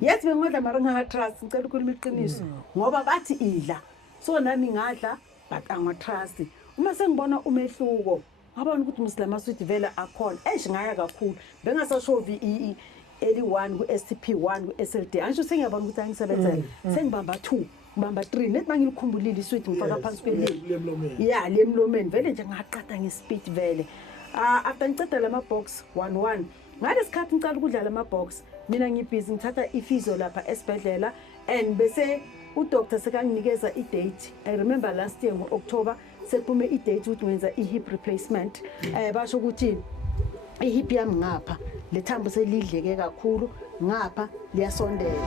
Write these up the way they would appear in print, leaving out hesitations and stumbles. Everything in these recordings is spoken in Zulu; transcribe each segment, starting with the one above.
yes bengodla mara nginga-trust ngicela ukukhuluma iqiniso ngoba bathi idla so nami ngadla but angwa-trust uma sengibona umehluko ngabona ukuthi msilamaswidi vele akhona ngaya kakhulu bengasashovi eli-1 ku-STP1 ku-SLD angisho sengiyabona ukuthi angisebenzela sengibamba 2 ngibamba 3 nethi mangilikhumbulile iswidi ngifaka phansi kwelini ya lemlomeni vele nje ngaqada ngespeed vele after ngiceda lama-box 1 ngalesikhathi ngicala ukudla lama-box mina ngibhizi ngithatha ifizo lapha esibhedlela and bese udoctor sekanginikeza i-date. I remember last year ngo-October sekuphume i-date ukuthi ngenza i-hip replacement. Basho ukuthi i-hip yami ngapha lethambo selidleke kakhulu ngapha liyasondela.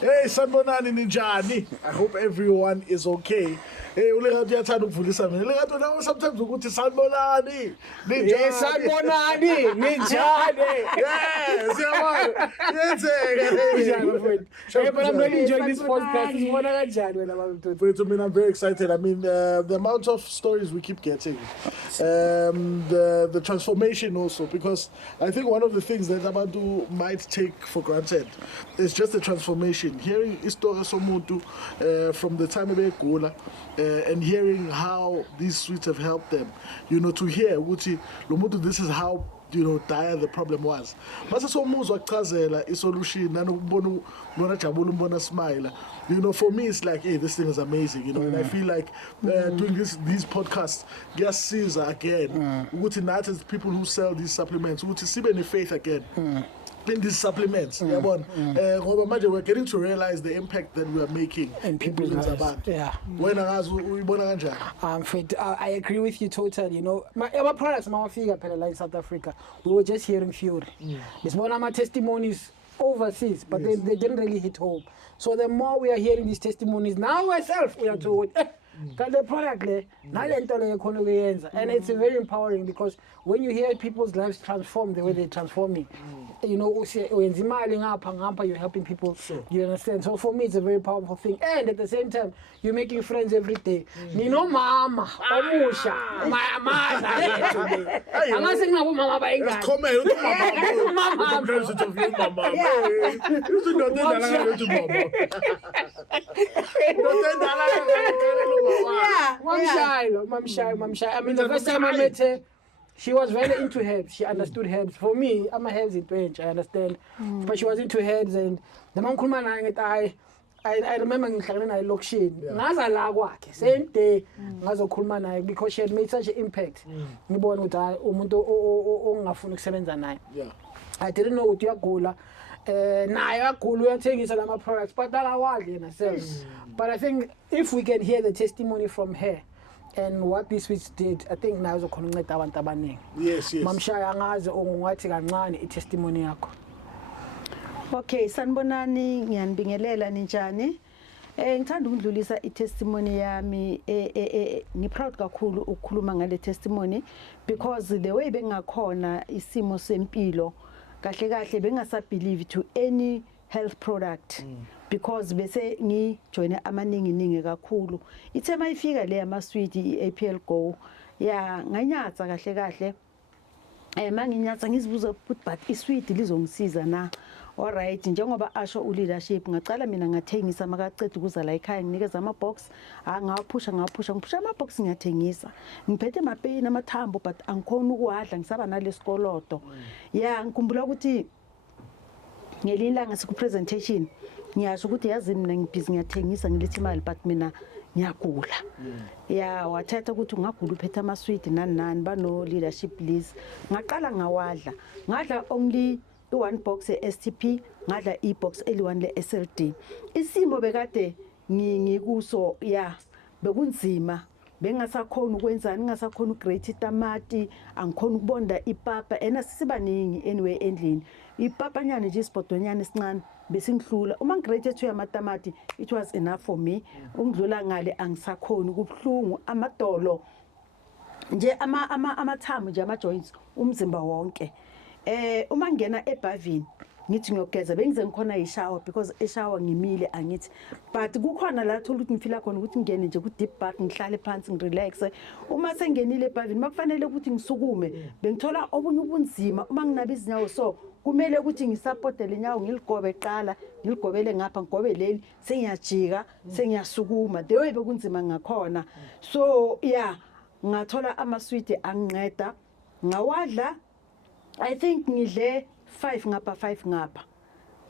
Hey, sanibonani ninjani? I hope everyone is okay. Hey, ulengathi uyathanda ukuvulisa mina. Ulengathi wena sometimes ukuthi sanibonani. Ninjani? Yes, sanibonani. Ninjani? Yes, siyabona. Yenzeke. Hey, but I'm really enjoying this podcast. Sibona kanjani wena baba? I mean, I'm very excited. I mean, the amount of stories we keep getting, the transformation also, because I think one of the things that Abantu might take for granted is just the transformation. Hearing istory somuntu from the time of Gola and hearing how these sweets have helped them, you know, to hear ukuthi lo muntu, this is how, you know, dire the problem was. Mase somuzwa kuchazela isolution nanokubona ubona jabula umbona smile. You know, for me it's like, hey, this thing is amazing, you know, and I feel like doing these podcasts kuyasiza again ukuthi nathi as people who sell these supplements ukuthi sibe ne faith again in these supplements. Yabona ngoba manje we're getting to realize the impact that we are making in people's lives. Yeah. Wena ngazi uyibona kanjani? I agree with you totally. You know, our products mawafika phela la in South Africa, we were just hearing Fury. Misbona ama testimonies overseas, but they didn't really hit home. So the more we are hearing these testimonies, now ourselves we are told got the product le nalento le khona kuyenza, and it's very empowering because when you hear people's lives transform the way they're transforming, you know, uyenza imali ngapha you're helping people. You understand? So for me it's a very powerful thing, and at the same time you're making friends every day. Nino mama omusha maza angase ngabo mama bayingane Comment mama. President of you mama. You don't know Mom shy. I mean, the first time I met her, she was very into herbs. She understood herbs. For me, I'm a herbs in bench. I understand. But she was into herbs, and the man could I remember ngihlangana naye lokushini ngaza la kwakhe same day ngazokhuluma naye because she had made such an impact. Ngibona ukuthi hayi umuntu ongafuni ukusebenza naye. I didn't know ukuthi uyagula. Naye uyagula uyathengisa lama products but alawadli yena self. But I think if we can hear the testimony from her and what these sweets did, I think nazo khona unceda abantu abaningi. Yes. Mamshaya ngaze ungathi kancane i-testimony yakho. Okay, sanibonani, ngiyanibingelela ninjani. Ngithanda ukudlulisa i-testimony yami. Ngiproud kakhulu ukukhuluma ngale testimony because the way bengakhona isimo sempilo kahle bengasabelieve to any health product because bese ngijoine amaningi kakhulu. Ithe mayifika le ama-sweet i-APL Go ya nganyatsa kahle manginyatsa ngizibuza but i-sweet lizongisiza na. Alright, njengoba asho uleadership ngacala mina ngathengisa makaceda ukuza la ekhaya nginikeza ama-box ngaphusha ngiphusha ama-box ngiyathengisa ngiphethe amapeni amathambo but angikhona ukuwadla ngisaba nalesikolodo. Ngikhumbula ukuthi ngelilanga siku-presentation ngiyasho ukuthi yazi mina ngibhizi ngiyathengisa ngilethe imali but mina ngiyagula. Wathetha ukuthi ungagula uphethe ama-sweet nani bano leadership please. Ngaqala ngawadla ngadla only i-1 box ye-STP ngadla i-box eli-1 le-SLD. Isimo bekade ngikuso bekunzima bengasakhona ukwenzani ngingasakhona ugrate itamati angikhona ukubonda ipapa sisibaningi anyway endlini ipapanyana nje isibhodonyana esincane bese ngihlula uma ngigrate ethu yamatamati it was enough for me. Ungidlula ngale angisakhona kubhlungu amadolo nje amathambo nje ama-joints umzimba wonke. Uma ngena ebhavini ngithi ngiyogeza bengize ngikhona ishower because eshower ngimile angithi but kukhona la thola ukuthi ngifila khona ukuthi ngene nje ku deep bath ngihlale phansi ngirelaxe uma sengenile ebhavini makufanele ukuthi ngisukume bengithola obunye ubunzima uma nginabe izinyawo so kumele ukuthi ngisupport lenyawo ngiligobe eqala ngiligobele ngapha ngigobe leli sengiyajika sengiyasukuma the way bekunzima ngakhona so yeah ngathola amaswidi anginceda ngawadla I think ngidle 5 ngapha 5 ngapha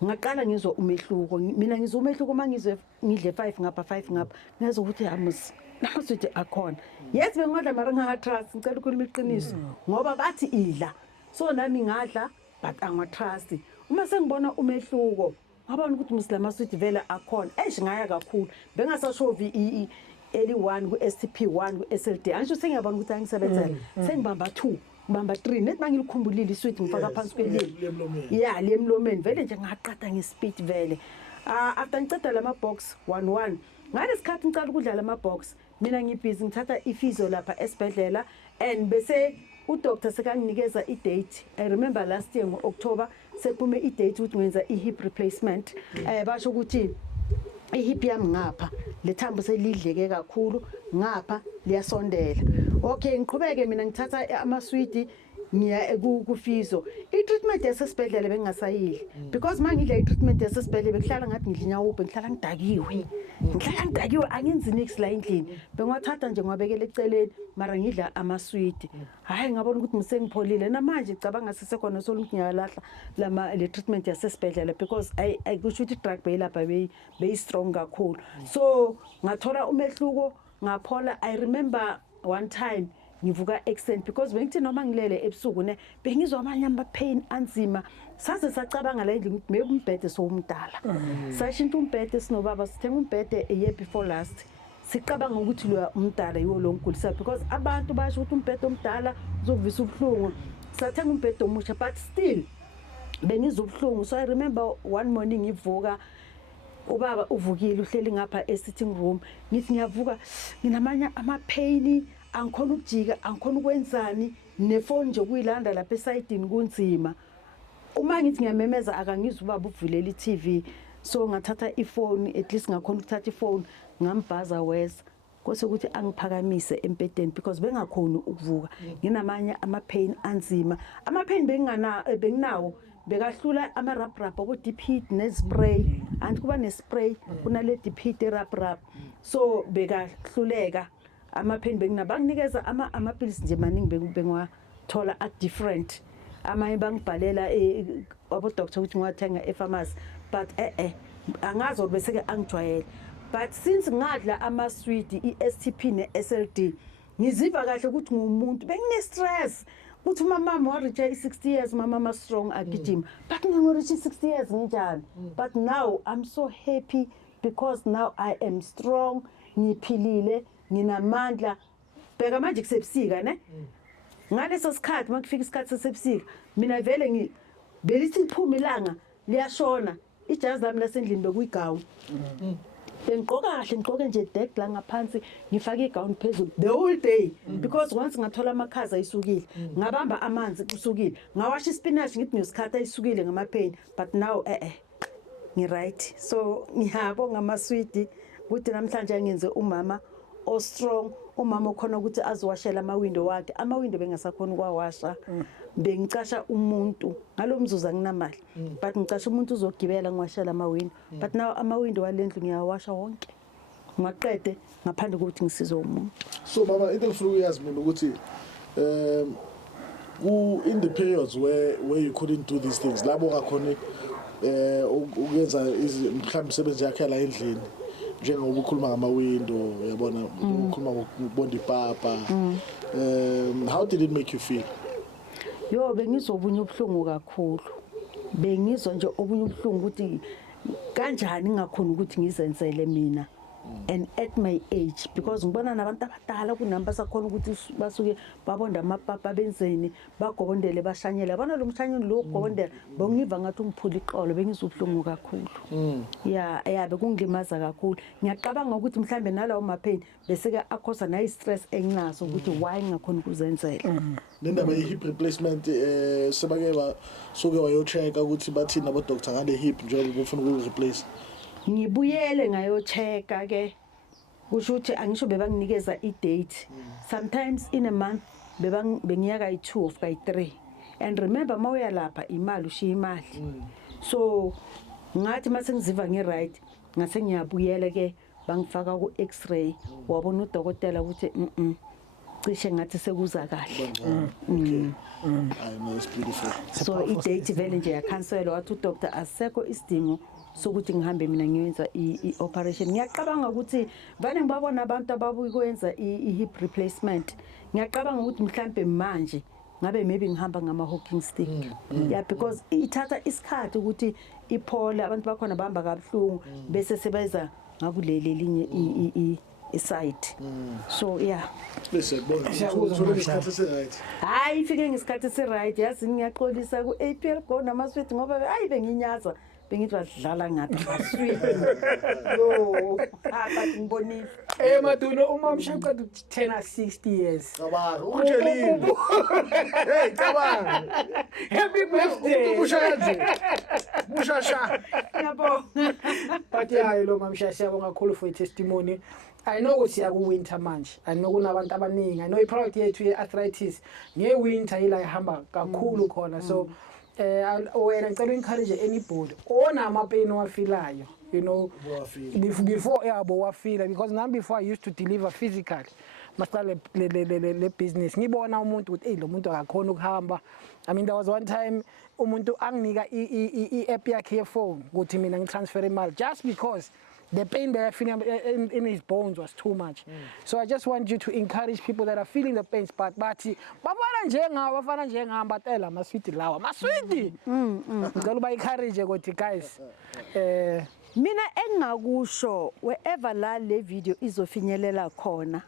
ngaqala ngizwa umehluko mina ngizwa umehluko mangizwe ngidle 5 ngapha 5 ngapha ngezwe ukuthi amusi namaswidi akhona yes bengodla mara ngingatrust ngicela ukukhuluma iqiniso ngoba bathi idla so nami ngadla but angatrust uma sengibona umehluko ngabona ukuthi musilamaswidi vele akhona ngaya kakhulu bengasashovi eli 1 ku STP 1 ku SLD angisho sengiyabona ukuthi angisebenzela sengibamba 2 ngibamba 3 nethi mangilikhumbulile iswidi ngifaka phansi kweleli yeah lemlomeni vele nje ngaqata ngespeed vele after ngiceda lama box 11 ngalesikhathi ngicala ukudla lama box mina ngibhizi ngithatha ifizio lapha esibhedlela and bese udoctor sekanginikeza idate I remember last year ngoOctober sekuphume idate ukuthi ngenza ihip replacement basho ukuthi ihip yami ngapha lethambo selidleke kakhulu ngapha liyasondela okay ngiqhubeke mina ngithatha amaswidi ngiya kufizo i-treatment yasesibhedlela bengingasayidli because mangidla i-treatment yasesibhedlela bekuhlala ngathi ngidla inyawo ngihlala ngidakiwe angenzi nix la endlini bengiwathatha nje ngwabekela eceleni mara ngidla amaswidi hayi ngabona ukuthi ngisengipholile namanje ngicabanga sisekhona solukuthi ngiyalahla le treatment yasesibhedlela because kusho ukuthi drug bayilapha beyi strong kakhulu so ngathola umehluko ngaphola I remember one time ngivuka accent because bengithi noma ngilele ebusuku ne bengizwa amanye ama-pain anzima saze sacabanga la endlini ukuthi maybe umbhede sowumdala sashintsha umbhede sinobaba sithenga umbhede a year before last siqabanga ukuthi lo umdala yiwo lo ngigulisa because abantu basho ukuthi umbhede omdala uzovisa ubuhlungu sathenga umbhede omusha but still bengizwa ubuhlungu so I remember one morning ngivuka ubaba uvukile uhleli ngapha e-sitting room ngithi ngiyavuka nginamanye ama-pain angikhona ukujika angikhona ukwenzani nefoni nje kuyilanda lapha esayidini kunzima uma ngithi ngiyamemeza akangizwa ubaba uvulela i-TV so ngathatha ifoni at least ngakhona ukuthatha ifoni ngambhaza weza kose ukuthi angiphakamise empedeni because bengakhona ukuvuka nginamanye ama-pain anzima ama-pain benginawo bekahlula ama-rub abo deep heat ne-spray anti kuba ne-spray kunale deep heat e-rub so bekahluleka ama-pain banginikeza amapilisi nje maningi bengwathola a-different amanye bangibhalela abodoctor ukuthi ngiwathenga e-pharmacy but angazi or bese-ke angijwayele but since ngadla amaswidi i-STP ne-SLD ngiziva kahle ukuthi ngumuntu bengine-stress ukuthi umamama waricha i-60 years umamama strong agijima but ngingoricha i-60 years nginjani but now I'm so happy because now I am strong ngiphilile nginamandla bheka manje kusebusika ne ngaleso sikhathi makufika isikhathi sesebusika mina vele belithi liphuma ilanga liyashona ijazi lami lasendlini bekuyigawu bengigqoka kahle ngigqoke nje deck la ngaphansi ngifake igown phezulu the whole day because once ngathola amakhaza ayisukile ngabamba amanzi kusukile ngawasha ispinach ngithi ngesikhathi ayisukile ngama-pain but now ngi-right so ngiyabonga amaswidi ukuthi namhlanje angenze umama strong umama okhona ukuthi aziwashela ama-window wakhe ama-window bengasakhona ukwawasha bengicasha umuntu ngalomzuzu anginamali but ngicasha umuntu uzogibela ngiwashela ama-window but now ama-window walendlu ngiyawasha wonke ngaqede ngaphandle kokuthi ngisize umuntu so mama into engifuna ukuyazi mina ukuthi in the periods where you couldn't do these things labo ngakhona ukwenza mhlawumbe imisebenzi yakhe la endlini njengoba ukhuluma ngama-window uyabona ukhuluma ngokubonda ipapa how did it make you feel? Bengizwa obunye ubuhlungu kakhulu bengizwa nje obunye ubuhlungu ukuthi kanjani ngakhona ukuthi ngizenzele mina and at my age because ngibona nabantu abadala kunami basakhona ukuthi basuke babonda amapapa benzeni bagobondele bashanyele yabona lo mshanyelo lo gobondela bongiva ngathi ungiphula iqolo bengizubhlungu kakhulu yabe kungilimaza kakhulu ngiyaqabanga ukuthi mhlambe nalawo mapain bese ke akhosa na stress enginaso ukuthi why ngakhona ukuzenzela nendaba ye-hip replacement sebake basuke wayo-check-a ukuthi bathini abo-doctor ngale hip njengoba befuna ukuyi-replace ngibuyele ngayo-check-a ke kusho ukuthi angisho bebanginikeza i-date sometimes in a month bengiya kayi-2 of kayi-3 and remember mawuya lapha imali ushiya imali so ngathi mase ngiziva ngi-right ngase ngiyabuyela ke bangifaka ku-x-ray wabona udokotela ukuthi cishe ngathi sekuza kahle I know it's beautiful. so i-date vele nje yakhanselwa wathi udoctor asekho isidingo sokuthi ngihambe mina ngiyenza i-operation ngiyaqabanga ukuthi vane ngibabona abantu ababuyi kwenza i-hip replacement ngiyaqabanga ukuthi mhlambe manje ngabe maybe ngihamba ngama-hawking stick yeah because ithatha isikhathi ukuthi iphole abantu bakhona bahamba kabuhlungu bese sebeza ngakuleli linye iside so yeah Bese kubona isikhathi esi-right. hayi ifike ngesikhathi esi-right yazi ngiyaxolisa ku-APL go namasweet ngoba hayi benginyaza bengithi badlala ngathi masweet yo bathi ngibonile Maduno uma mshaqada 10 or 60 years Cabanga utshelile. Hey cabanga. happy birthday Ubusha kanje. Bushasha. yabo but yeah lo mamsha siyabonga kakhulu for testimony I know ukuthi akuwinter manje I know kunabantu abaningi I know iproduct yethu ye-arthritis nge-winter ila ihamba kakhulu khona so wena ngicela encourage anybody onama pain wafilayo you know before yabo wafila because now before I used to deliver physically mastale le business ngibona umuntu ukuthi lo muntu akakhona ukuhamba I mean there was one time umuntu anginika i-app yakhe ye-phone ukuthi mina ngitransfer imali just because the pain that I feel in his bones was too much. So I just want you to encourage people that are feeling the pains but bathi bafana njengami batela masweet lawa masweet ngicela uba encourage ukuthi guys mina engakusho wherever le video izofinyelela khona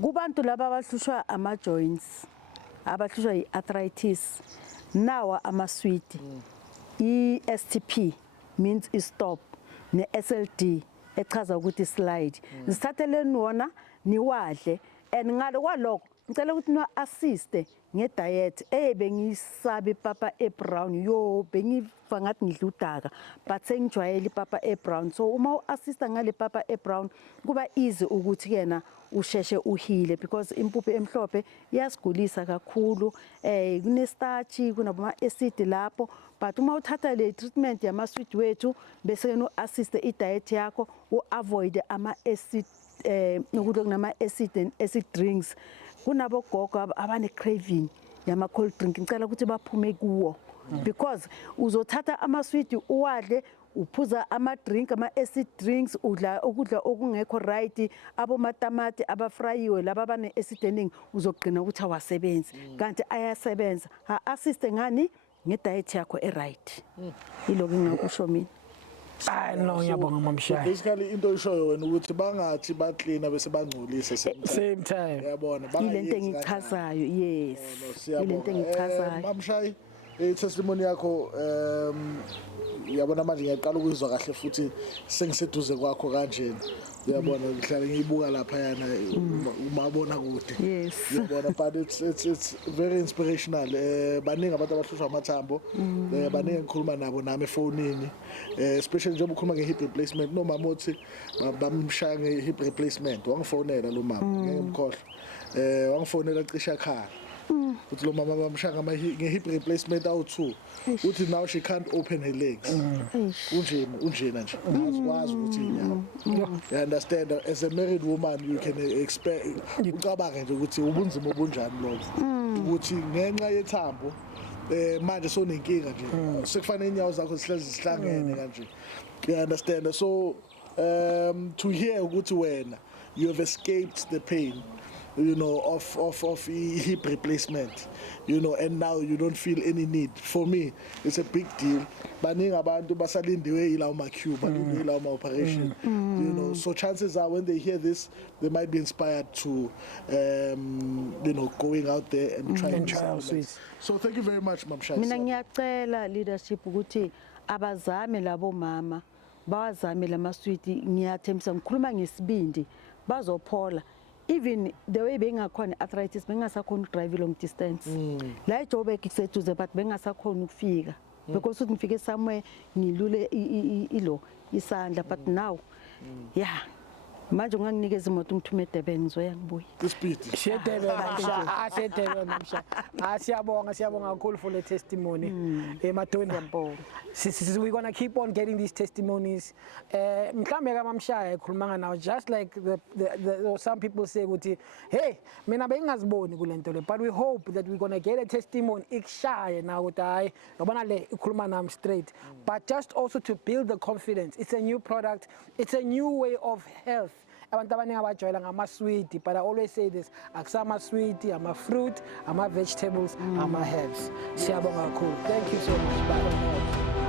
kubantu laba abahlushwa ama joints abahlushwa i-arthritis nawa ama-sweet i-STP means stop ne-SLD echaza ukuthi slide sithatheleni wona niwadle and ngalo kwalokho ngicela ukuthi no-assiste nge-diet bengiyisabe ipapa e-brown yo bengiva ngathi ngidla udaka but sengijwayele ipapa e-brown so uma u-assista ngale papa e-brown kuba easy ukuthi kena usheshe uhile because impuphu emhlophe iyasigulisa kakhulu kunestarch kunama-acid lapho but uma uthatha le treatment yama-sweet wethu bese ke no-assiste i-diet yakho u-avoid ama-acid ukudla kunama-acid and acid drinks kunabogogo abane-craving yama-cold drink ngicela ukuthi baphume kuwo because uzothatha ama-sweet uwadle uphuza ama-drink ama-acid drinks udla ukudla okungekho right abomatamati abafrayiwe laba abane-acid eningi uzogcina ukuthi awasebenzi kanti ayasebenza ha-assiste ngani ngediet yakho e-right yiloko engakusho mina no ngiyabonga mamshayi Basically into ishoyo wena ukuthi bangathi bacleana bese bangcolise same time yabona ilento engichazayo yes ilento engichazayo mamshayi testimony yakho yabona manje ngiyaqala ukuzwa kahle futhi sengiseduze kwakho kanjena uyabona ngihlala ngiyibuka lapha yana umabona kude yes yabona but it's very inspirational baningi abantu abahlushwa amathambo baningi ngikhuluma nabo nami efonini especially njengoba ukhuluma nge-hip replacement nomama othi bamshaya nge-hip replacement wangifonela lo mama ngeke ngimkhohlwe wangifonela cisha ekhaya uthi lo mama bamshaya nge-hip replacement awu-2 uthi now she can't open her legs unjena nje azikwazi ukuthi inyawo you understand as a married woman you can expect ucabange nje ukuthi ubunzima obunjani lobo ukuthi ngenxa yethambo manje sonenkinga nje sekufanele inyawo zakho zihlezi zihlangene kanje you understand so to hear ukuthi wena you have escaped the pain you know, of hip replacement, you know, and now you don't feel any need. For me, it's a big deal. Baning abantu basalindiwe ila uma-Q, balindiwe ila uma-operation, you know. So chances are when they hear this, they might be inspired to, you know, going out there and trying And this try our out. sweets. So thank you very much, Mam Shai. Mina ngiyacela leadership ukuthi abazame labo mama bawazame lamaswiti ngiyathembisa ngikhuluma ngesibindi bazophola even the way bengakhona arthritis bengasakhona ukudrive long distance la eJoburg kuseduze but bengasakhona ukufika because uthi ngifike somewhere ngilule ilo isandla but now yeah manje unganginikeza imoto ngithume eDurban ngizoya ngibuye Siyabonga kakhulu for the testimony. Madonna. We're gonna keep on getting these testimonies. Mhlambe ka Mamshaya ekhuluma now just like the some people say ukuthi hey mina bengaziboni kulento le, but we hope that we're gonna get a testimony ikushaye now ukuthi hayi yabona le ikhuluma nami straight, but just also to build the confidence. It's a new product, it's a new way of health. Abantu abaningi abajwayela ngama-sweet, but I always say this, akusama-sweet, ama-fruit, ama-vegetables, ama-herbs. Siyabonga kakhulu. Thank you so much. Bye.